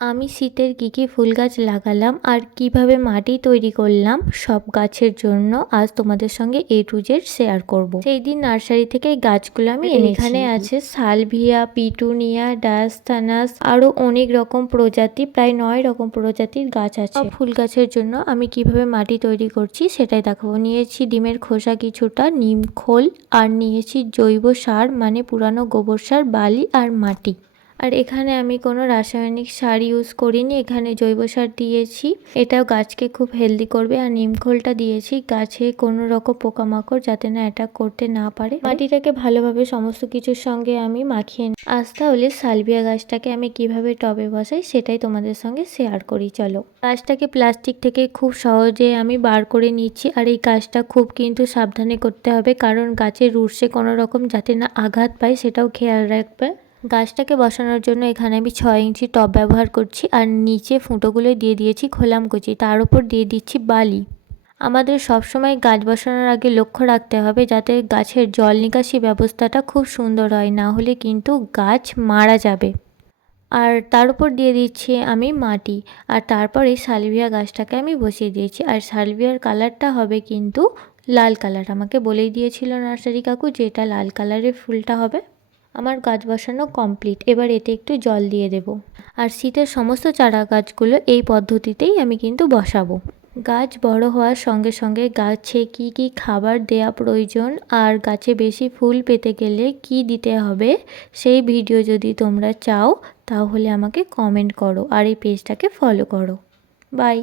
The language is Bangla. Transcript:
আমি শীতের কী ফুল গাছ লাগালাম আর কিভাবে মাটি তৈরি করলাম সব গাছের জন্য আজ তোমাদের সঙ্গে A to Z শেয়ার করব। সেই দিন নার্সারি থেকে এই গাছগুলো আমি এনেছি। এখানে আছে সালভিয়া, পিটুনিয়া, ডায়াস্থানাস, আরো অনেক রকম প্রজাতি, প্রায় 9 রকম প্রজাতির গাছ আছে। ফুল গাছের জন্য আমি কিভাবে মাটি তৈরি করছি সেটাই দেখাবো। নিয়েছি ডিমের খোসা কিছুটা, নিম খোল, আর নিয়েছি জৈব সার মানে পুরানো গোবর সার, বালি আর মাটি। আর এখানে আমি কোনো রাসায়নিক সার ইউজ করিনি, এখানে জৈব সার দিয়েছি, এটাও গাছকে খুব হেলদি করবে। আর নিমখোলটা দিয়েছি গাছে কোনো রকম পোকামাকড় যাতে না অ্যাটাক করতে না পারে। মাটিটাকে ভালোভাবে সমস্ত কিছুর সঙ্গে আমি মাখিয়ে আজ তাহলে সালভিয়া গাছটাকে আমি কিভাবে টবে বসাই সেটাই তোমাদের সঙ্গে শেয়ার করি। চলো, গাছটাকে প্লাস্টিক থেকে খুব সহজে আমি বার করে নিচ্ছি। আর এই কাজটা খুব কিন্তু সাবধানে করতে হবে, কারণ গাছের রুটসে কোনো রকম যাতে না আঘাত পায় সেটাও খেয়াল রাখবে। গাছটাকে বসানোর জন্য এখানে আমি 6 ইঞ্চি টব ব্যবহার করছি, আর নিচে ফুটোগুলো দিয়ে দিয়েছি খোলাম কুচি, তার উপর দিয়ে দিচ্ছি বালি। আমাদের সবসময় গাছ বসানোর আগে লক্ষ্য রাখতে হবে যাতে গাছের জল নিকাশি ব্যবস্থাটা খুব সুন্দর হয়, না হলে কিন্তু গাছ মারা যাবে। আর তার উপর দিয়ে দিচ্ছি আমি মাটি, আর তারপরে সালভিয়া গাছটাকে আমি বসিয়ে দিয়েছি। আর সালভিয়ার কালারটা হবে কিন্তু লাল কালার, আমাকে বলেই দিয়েছিল নার্সারি কাকু যে এটা লাল কালারের ফুলটা হবে। আমার গাছ বসানো কমপ্লিট, এবার এতে একটু জল দিয়ে দেব। আর শীতের সমস্ত চারা গাছগুলো এই পদ্ধতিতেই আমি কিন্তু বসাবো। গাছ বড় হওয়ার সঙ্গে সঙ্গে গাছে কি কি খাবার দেয়া প্রয়োজন আর গাছে বেশি ফুল পেতে গেলে কি দিতে হবে সেই ভিডিও যদি তোমরা চাও তাহলে আমাকে কমেন্ট করো আর এই পেজটাকে ফলো করো। বাই।